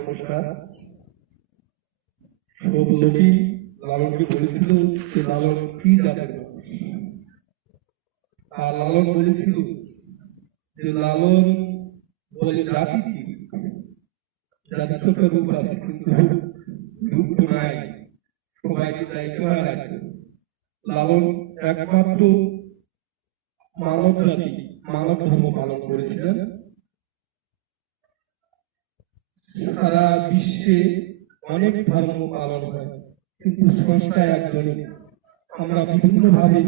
নমস্কার। সব লোকই লালনকে বলেছিল যে লালন কি জাতের মানুষ, আর লালন বলেছিল যে লালন বলে জাতি কি, জাতি তো রূপ আছে কিন্তু রূপ তো নাই, সবাইকে দায়িত্ব আছে। লালন একমাত্র মানব জাতি, মানব ধর্ম পালন করেছিলেন। সারা বিশ্বে অনেক ধর্ম পালন হয় কিন্তু স্রষ্টা একজনই। আমরা বিভিন্ন ভাবে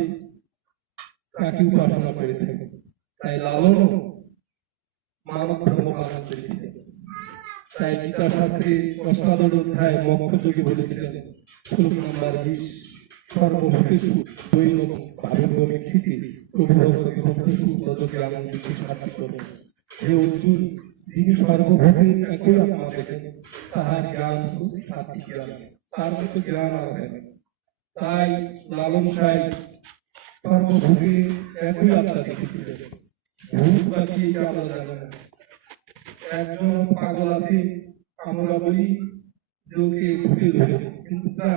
তাকে উপাসনা করে থাকি। তাই লালন মানব ধর্ম পালন করেছিলেন। তাই গীতা শাস্ত্রে অষ্টাদশ অধ্যায় মক্ষযোগী বলেছিলেন 16 নম্বর 20 সর্বভূতেষু দৈনম ভাবে স্থিতি প্রভুভক্তেষু তত জ্ঞানং বুদ্ধি সাত্বিকম। হে অর্জুন, যিনি সর্বভূতে একই আত্মা দেখেন তাহার জ্ঞান সাত্বিক জ্ঞান, তার মতো জ্ঞান আর হয় না। তাই লালন সাহেব সর্বভূতে একই আত্মা দেখেছিলেন। ভূত বা কি আমরা জানি না। একজন পাগল আছে, আমরা বলি যে ওকে ভূতে ধরেছে, কিন্তু না,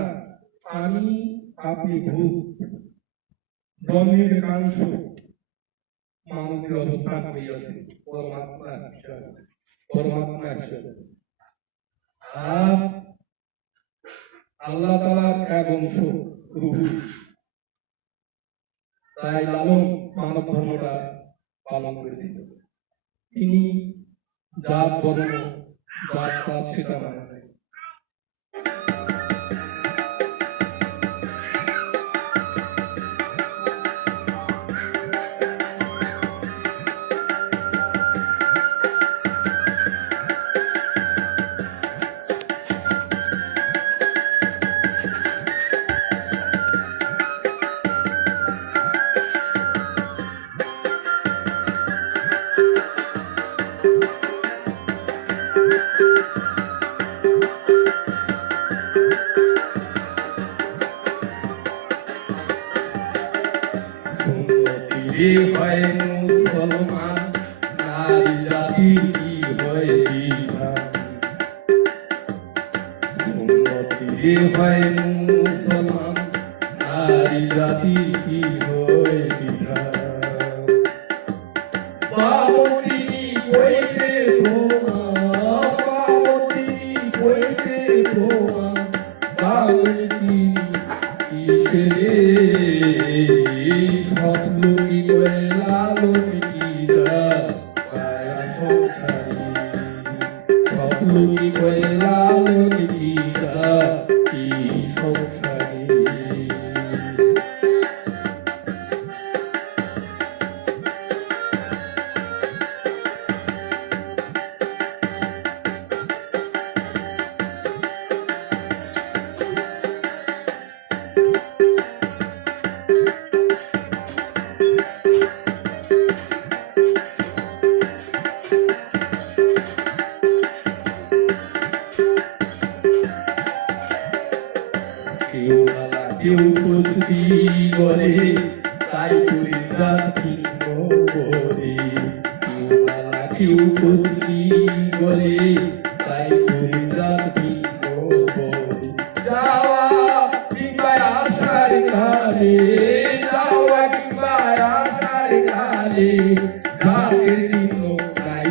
আমি আপনি ভূত। জন্মের একাংশ মানবের অবস্থান হইয়াছে পরমাত্মা হিসাবে, পরমাত্মা হিসাবে। আর আল্লাহ তাআলার এক অংশ রূহ। তাই লালন মানব ধর্মটা পালন করেছিল। তিনি জাত বর্ণ জাত পাত সেটা মানে নাই। হয় মুসলমান নারী জাতি কি হয় বিধান, সুন্নতি হয় মুসলমান নারী জাতি কি হয় বিধান। বাবতি কইতে প্রমাণ, বাবতি কইতে প্রমাণ, বাবতি কিসেরে কেউ প্রস্তুতি করে তাই করে যাচ্ছি করে, কেউ প্রস্তুতি করে তাই করে যাচ্ছি করে। যাওয়া কিংবা আসার কালে, যাওয়া কিংবা আসার কালে ঘাটের চিহ্ন নাই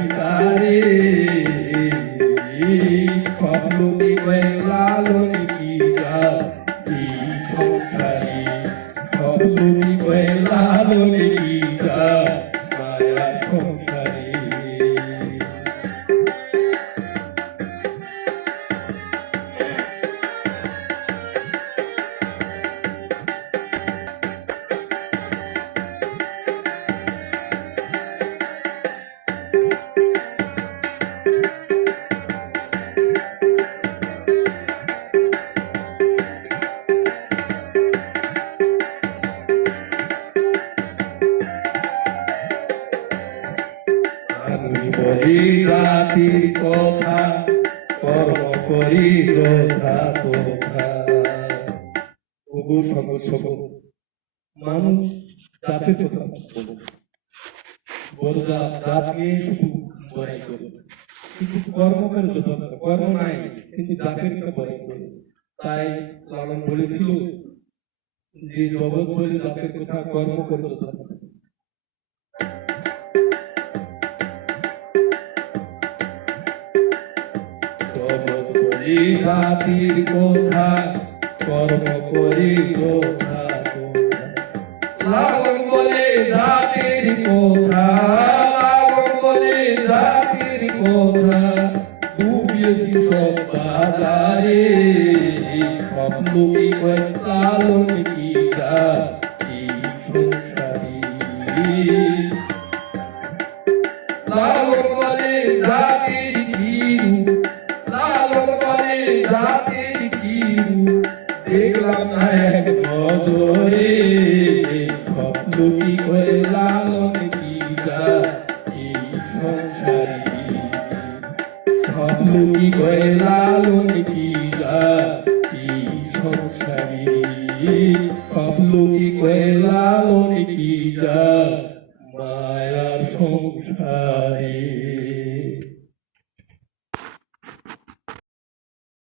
করি জাতির কথা, কর্ম করি যোদ্ধা তোথা। ওগো সগো সগো মানুষ জাতের কথা বলবা, জাত নিয়ে শুধু বড়াই করে, কিন্তু কর্ম করে যোদ্ধা, কর্ম নাই কিন্তু জাতের কথা বড়াই করে। তাই লালন বলেছিল যে জগৎ বলে জাতের কথা, কর্ম করে যোদ্ধা। জগৎ বলি জাতির কথা, কর্ম করি যোদ্ধা তোথা। লালন বলে জাতির কথা, লালন বলে জাতির কথা, ডুবিয়েছি সব বাজারে, স্বপ্ন কি করে লালন কি জাতি সংসারী। লালন বলে জাতির কি রূপ, লালন বলে জাতির কি রূপ, দেখলাম না এক নজরে, স্বপ্ন কি করে লালন কি জাতি সংসারী। স্বপ্ন কি করে লালন কি জাতি সংসারী। স্বপ্ন কি করে লালন কি জাতি মায়ার সংসারী।